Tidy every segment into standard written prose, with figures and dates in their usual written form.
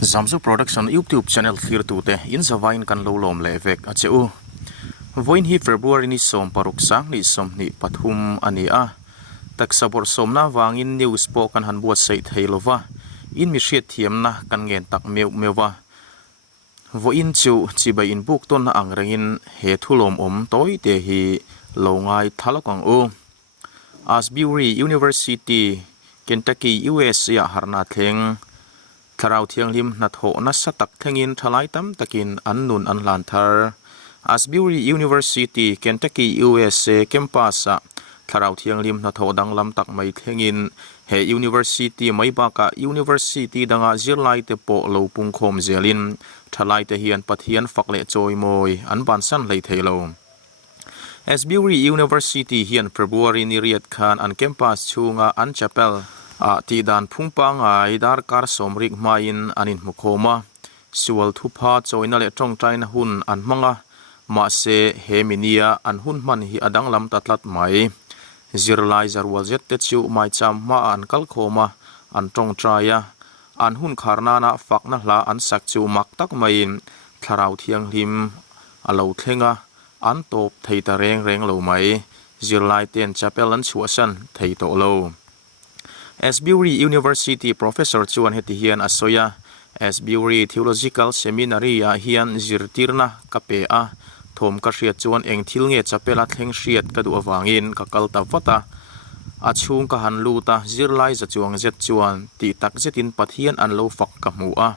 Zamzu Production YouTube channel thlir tu te in zawain kan lo lom le vek a cheu voin hi February ni som paruk sang ni som ni pathum ani a taksabor somna wangin news po kan han buat sei theilova in mi hriat thiam na kan ngen tak mewa voin chu chiba in book ton na angrengin he thulom toi te hi longai thalakang o Asbury University Kentucky US ya harhna thleng thlaraw thiang lim na tho na satak thengin Ṭhalai tam takin an nun an lan thar Asbury University Kentucky USA campus a thlaraw thiang lim na tho dang lam tak mai thengin he university mai ba ka university danga zirlai te po lo pung khom zelin Ṭhalai te hian pathian fakle choi moi an ban san lei theilo Asbury University hian February ni riat khan an campus chunga an chapel a ti dan phungpa ngai dar kar somrik main anin mukhoma sual thupa choina le tongtai na hun an manga ma se heminia an hun man hi adang lam tatlat mai zirlai rual jet te chu mai cham ma an kal khoma an tongtraya an hun kharna na fakna hla an sak chu mak tak main thlaraw thiang lim alo thlenga an top theita reng lo mai zirlai ten chapel an chuasan thei to lo Asbury University Professor chuan heti hian asoya Asbury Theological Seminary a hian zirtirna kape a thom ka hriat chuan eng thil nge chapela thleng hriat ka du awangin ka kalta vata a chung ka han luta zirlai za chuang zet chuan ti tak zetin pathian an lo fak ka mu a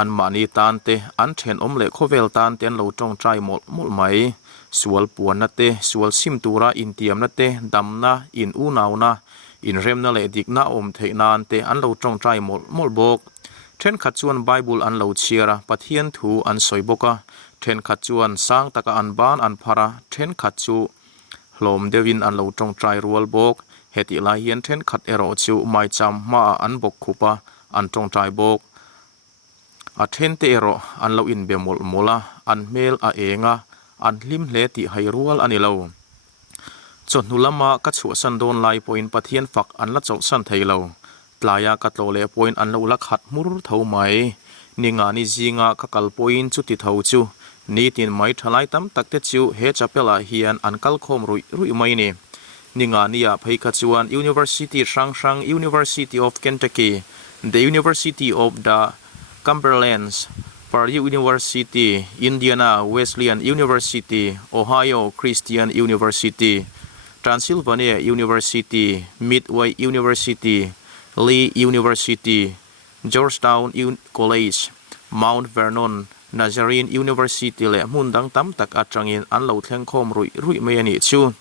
an mani tan te an then om le khovel tan ten lo tong trai mol mai sual puan na te sual sim tura in tiam na te damna in u naw na in remna le dikna om theinan te an lo tong trai mol bok then khat chuan bible an lo chiara pathian thu an soiboka then khat chuan sang taka an ban an phara then khat chu hlom devin an lo tong trai rual bok heti lai hian then khat ero chu mai cham ma an bok khupa an tong trai bok a then te ero an lo in be mola an mel a enga an lim hle ti hai rual ani lo chon nulama ka chu san don lai point pathian fak an la chau san theilo tlaya ka tlole point an lo la khat mur tho mai ninga ni zinga ka kal point chu ti tho chu ni tin mai Ṭhalai tam takte chu he chapela hian an kal khom rui mai ni ninga nia phei kha chuan University Sang University of Kentucky the University of the Cumberlands Purdue University Indiana Wesleyan University Ohio Christian University Transylvania University Midway University Lee University Georgetown College Mount Vernon Nazarene University le mundang tam tak atangin an lo thleng khom rui mai ani chu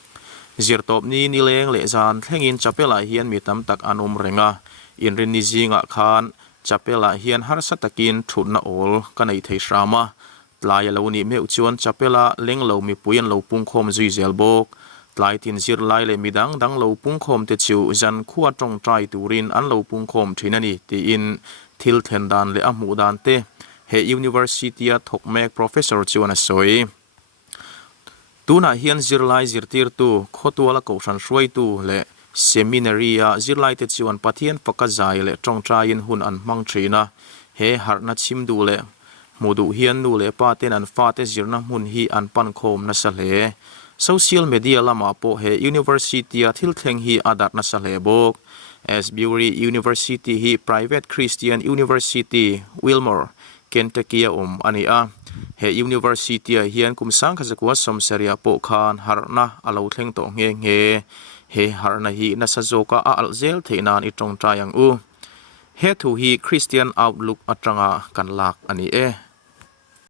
zirtop ni leng le zan thlengin chapela hian mi tam tak anum renga in rin ni zinga khan chapela hian har satakin thutna ol kanai thei shrama tlai lo ni meu chuan chapela leng lo mi puyan lo pung khom zui zel bok tlai tin zirlai le midang dang lo pung khom te chu zan khuwa tong trai turin an lo pung khom thinani ti in thil then dan le amu dan te he university a thok mek professor chuan a soi tuna hian zirlai zirtir tu khotwala ko san shroi tu le seminary a zirlai te chuan pathian pakazai le tong train hun an mang thina he harhna chim du le mudu hian nu le pa ten an fa te zirna mun hi an pan khom na sa hle social media lama po he university a thil thleng hi adat na sa hle bok Asbury University hi private Christian University Wilmore Kentucky ani a he university a hian kum sang kha zakwa somsaria po khan harhna alo thleng to nge he harhna hi na sa zoka a alzel theinan i tong tayang u he thu hi Christian Outlook atanga kan lak ani e